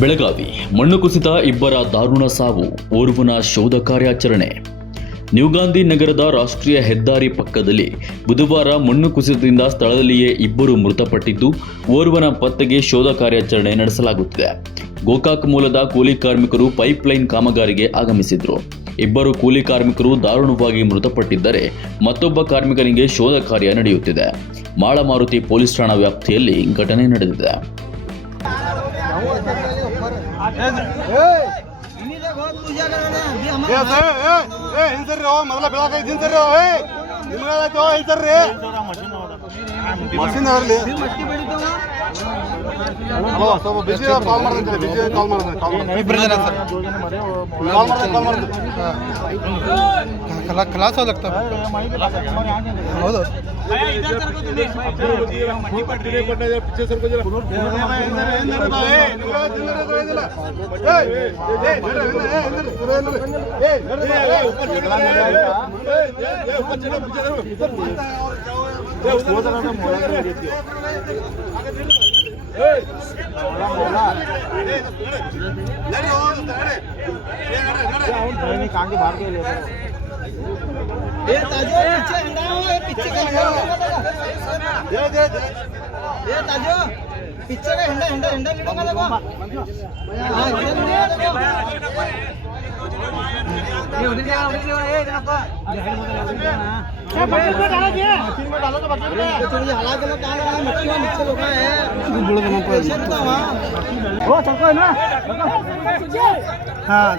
ಬೆಳಗಾವಿ ಮಣ್ಣು ಕುಸಿತ, ಇಬ್ಬರ ದಾರುಣ ಸಾವು, ಓರ್ವನ ಶೋಧ ಕಾರ್ಯಾಚರಣೆ. ನ್ಯೂಗಾಂಧಿ ನಗರದ ರಾಷ್ಟ್ರೀಯ ಹೆದ್ದಾರಿ ಪಕ್ಕದಲ್ಲಿ ಬುಧವಾರ ಮಣ್ಣು ಕುಸಿತದಿಂದ ಸ್ಥಳದಲ್ಲಿಯೇ ಇಬ್ಬರು ಮೃತಪಟ್ಟಿದ್ದು, ಓರ್ವನ ಪತ್ತೆಗೆ ಶೋಧ ಕಾರ್ಯಾಚರಣೆ ನಡೆಸಲಾಗುತ್ತಿದೆ. ಗೋಕಾಕ್ ಮೂಲದ ಕೂಲಿ ಕಾರ್ಮಿಕರು ಪೈಪ್ಲೈನ್ ಕಾಮಗಾರಿಗೆ ಆಗಮಿಸಿದ್ರು. ಇಬ್ಬರು ಕೂಲಿ ಕಾರ್ಮಿಕರು ದಾರುಣವಾಗಿ ಮೃತಪಟ್ಟಿದ್ದರೆ ಮತ್ತೊಬ್ಬ ಕಾರ್ಮಿಕನಿಗೆ ಶೋಧ ಕಾರ್ಯ ನಡೆಯುತ್ತಿದೆ. ಮಾಳಮಾರುತಿ ಪೊಲೀಸ್ ಠಾಣಾ ವ್ಯಾಪ್ತಿಯಲ್ಲಿ ಘಟನೆ ನಡೆದಿದೆ. क्लास हो लगता है कांगे बाहर के लिए पिक्चर हाँ